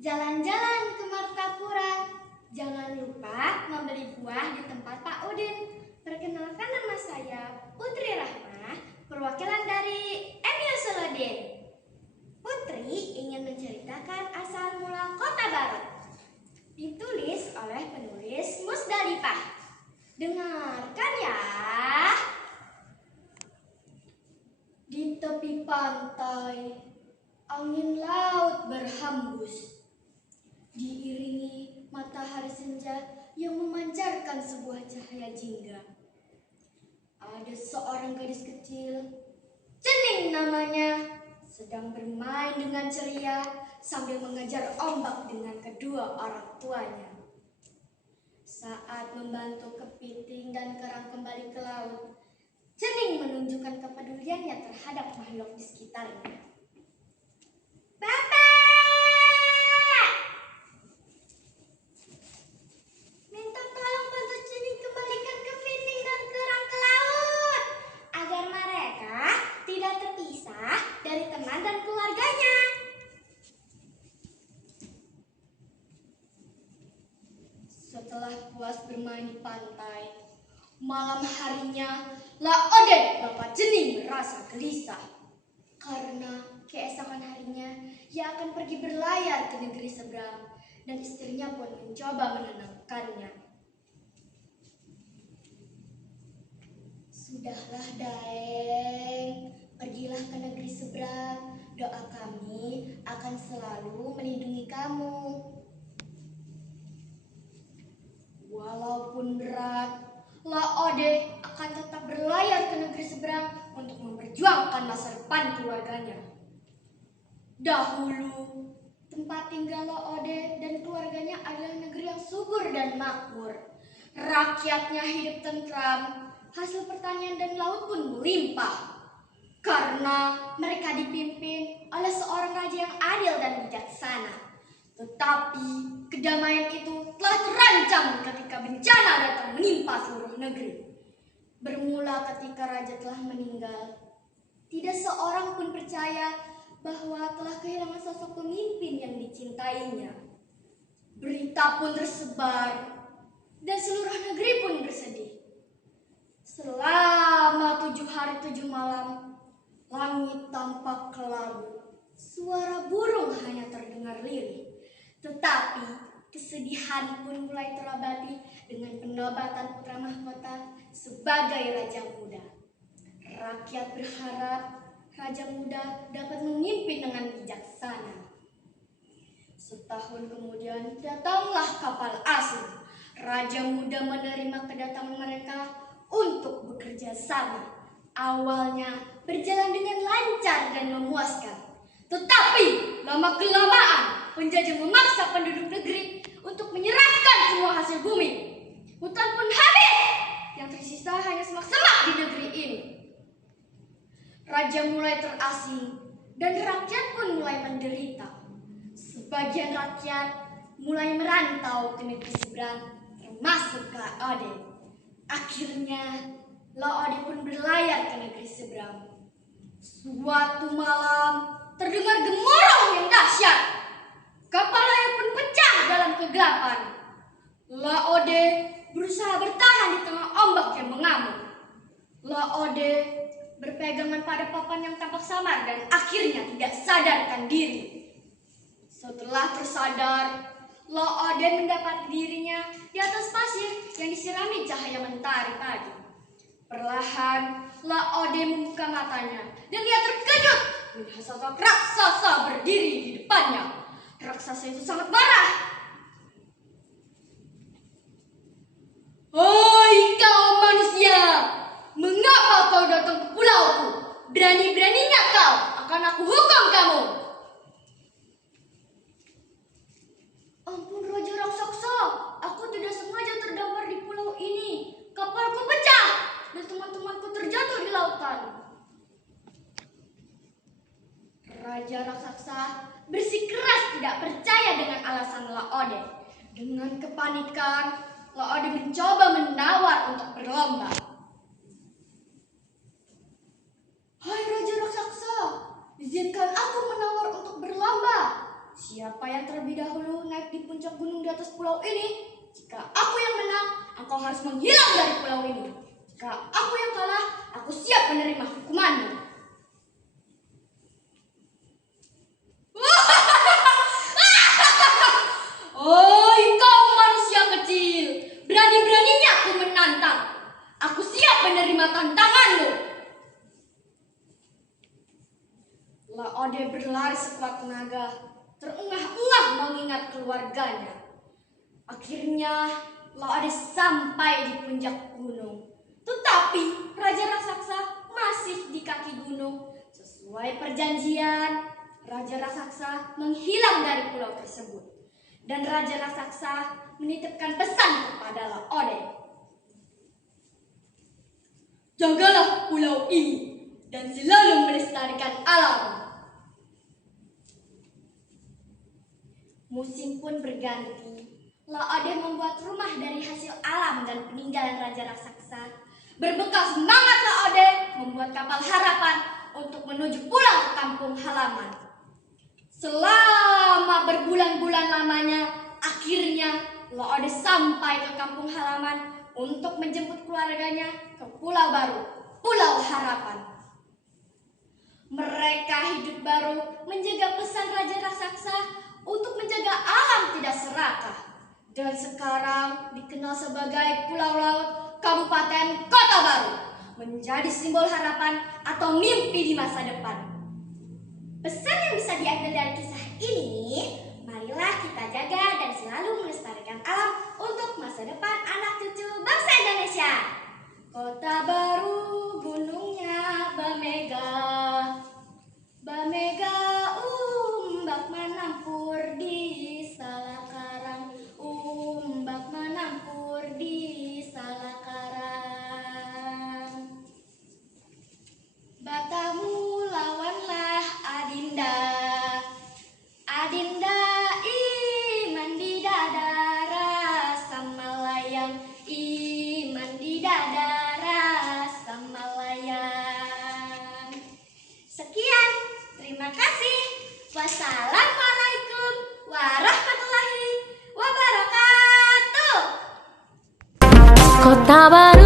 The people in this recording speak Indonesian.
Jalan-jalan ke Martapura. Jangan lupa membeli buah di tempat Pak Udin. Perkenalkan, nama saya Putri Rahma, perwakilan dari Emil Solodin. Putri ingin menceritakan asal mula Kota Baru. Ditulis oleh penulis Musdalifah. Dengarkan ya. Di tepi pantai, angin laut berhembus. Diiringi matahari senja yang memancarkan sebuah cahaya jingga. Ada seorang gadis kecil, Cening namanya, sedang bermain dengan ceria sambil mengejar ombak dengan kedua orang tuanya. Saat membantu kepiting dan kerang kembali ke laut, Cening menunjukkan kepeduliannya terhadap makhluk di sekitarnya. Setelah puas bermain di pantai, malam harinya Laode Bapak Cening merasa gelisah. Karena keesokan harinya ia akan pergi berlayar ke negeri seberang, dan istrinya pun mencoba menenangkannya. Sudahlah Daeng, pergilah ke negeri seberang. Doa kami akan selalu melindungi kamu. Walaupun berat, Laode akan tetap berlayar ke negeri seberang untuk memperjuangkan masa depan keluarganya. Dahulu, tempat tinggal Laode dan keluarganya adalah negeri yang subur dan makmur. Rakyatnya hidup tentram, hasil pertanian dan laut pun melimpah. Karena mereka dipimpin oleh seorang raja yang adil dan bijaksana. Tetapi kedamaian itu telah terancam ketika bencana datang menimpa seluruh negeri. Bermula ketika raja telah meninggal, tidak seorang pun percaya bahwa telah kehilangan sosok pemimpin yang dicintainya. Berita pun tersebar dan seluruh negeri pun bersedih. Selama 7 hari 7 malam, langit tampak kelabu. Suara burung hanya terdengar lirih. Tetapi kesedihan pun mulai terobati dengan penobatan putra mahkota sebagai raja muda. Rakyat berharap raja muda dapat memimpin dengan bijaksana. Setahun kemudian datanglah kapal asing. Raja muda menerima kedatangan mereka untuk bekerja sama. Awalnya berjalan dengan lancar dan memuaskan. Tetapi lama-kelamaan penjajah memaksa penduduk negeri untuk menyerahkan semua hasil bumi. Hutan pun habis. Yang tersisa hanya semak-semak di negeri ini. Raja mulai terasing dan rakyat pun mulai menderita. Sebagian rakyat mulai merantau ke negeri seberang, termasuk Laode. Akhirnya Laode pun berlayar ke negeri seberang. Suatu malam terdengar gemuruh yang dahsyat. Kapal layar pun pecah dalam kegelapan. Laode berusaha bertahan di tengah ombak yang mengamuk. Laode berpegangan pada papan yang tampak samar dan akhirnya tidak sadarkan diri. Setelah tersadar, Laode mendapati dirinya di atas pasir yang disirami cahaya mentari pagi. Perlahan, Laode membuka matanya dan ia terkejut melihat sosok raksasa berdiri di depannya. Raksasa itu sangat marah. "Hai kau manusia, mengapa kau datang ke pulauku? Berani-beraninya kau, akan aku hukum kamu." "Ampun Raja Raksasa, aku tidak sengaja terdampar di pulau ini. Kapalku pecah dan teman-temanku terjatuh di lautan." Raja raksasa bersikeras tidak percaya dengan alasan Laode. Dengan kepanikan, Laode mencoba menawar untuk berlomba. "Hai Raja raksasa, izinkan aku menawar untuk berlomba. Siapa yang terlebih terlebih dahulu naik di puncak gunung di atas pulau ini. Jika aku yang menang, engkau harus menghilang dari pulau ini. Jika aku yang kalah, aku siap menerima hukumanmu. Oi, kau manusia kecil, berani-beraninya aku menantang. Aku siap menerima tantanganmu. Laode berlari sekuat tenaga, terengah-engah mengingat keluarganya. Akhirnya Laode sampai di puncak gunung. Tetapi Raja Raksasa masih di kaki gunung. Sesuai perjanjian, Raja Raksasa menghilang dari pulau tersebut. Dan Raja Raksasa menitipkan pesan kepada Laode. Jagalah pulau ini dan selalu melestarikan alam. Musim pun berganti. Laode membuat rumah dari hasil alam dan peninggalan Raja Raksasa. Berbekal semangat Laode membuat kapal harapan untuk menuju pulang ke kampung halaman. Selama berbulan-bulan lamanya, akhirnya Laode sampai ke kampung halaman untuk menjemput keluarganya ke pulau baru, Pulau Harapan. Mereka hidup baru menjaga pesan Raja Raksasa untuk menjaga alam tidak serakah. Dan sekarang dikenal sebagai Pulau Laut Kabupaten Kota Baru, menjadi simbol harapan atau mimpi di masa depan. Pesan yang bisa diambil dari kisah ini, marilah kita jaga dan selalu melestarikan alam untuk masa depan anak cucu bangsa Indonesia. Kota Baru gunungnya Bamega, Bamega umbak menampur di Salakarang, umbak menampur di Salakarang. Batamu lawanlah Adinda, Adinda iman di dada rasa melayang, iman di dada rasa melayang. Sekian, terima kasih. Wassalamualaikum warahmatullahi wabarakatuh. Kota Baru.